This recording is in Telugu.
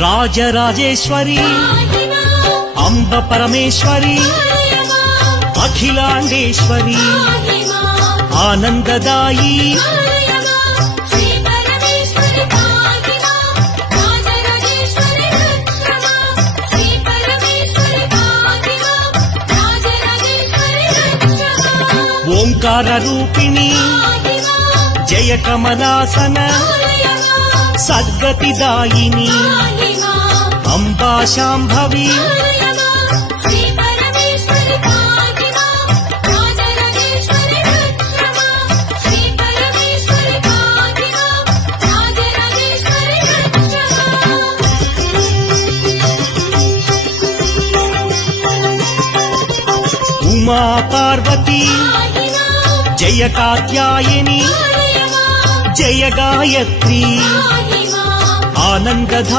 రాజరాజేశ్వరి అంబ పరమేశ్వరి అఖిలాండేశ్వరి ఆనందదాయి ఓంకార రూపిణి జయ కమలాసన సద్గతిదాయిని అంబా శాంభవి ఉమా పార్వతి జయ కాత్యాయని జయ గాయత్రి ఆనందధా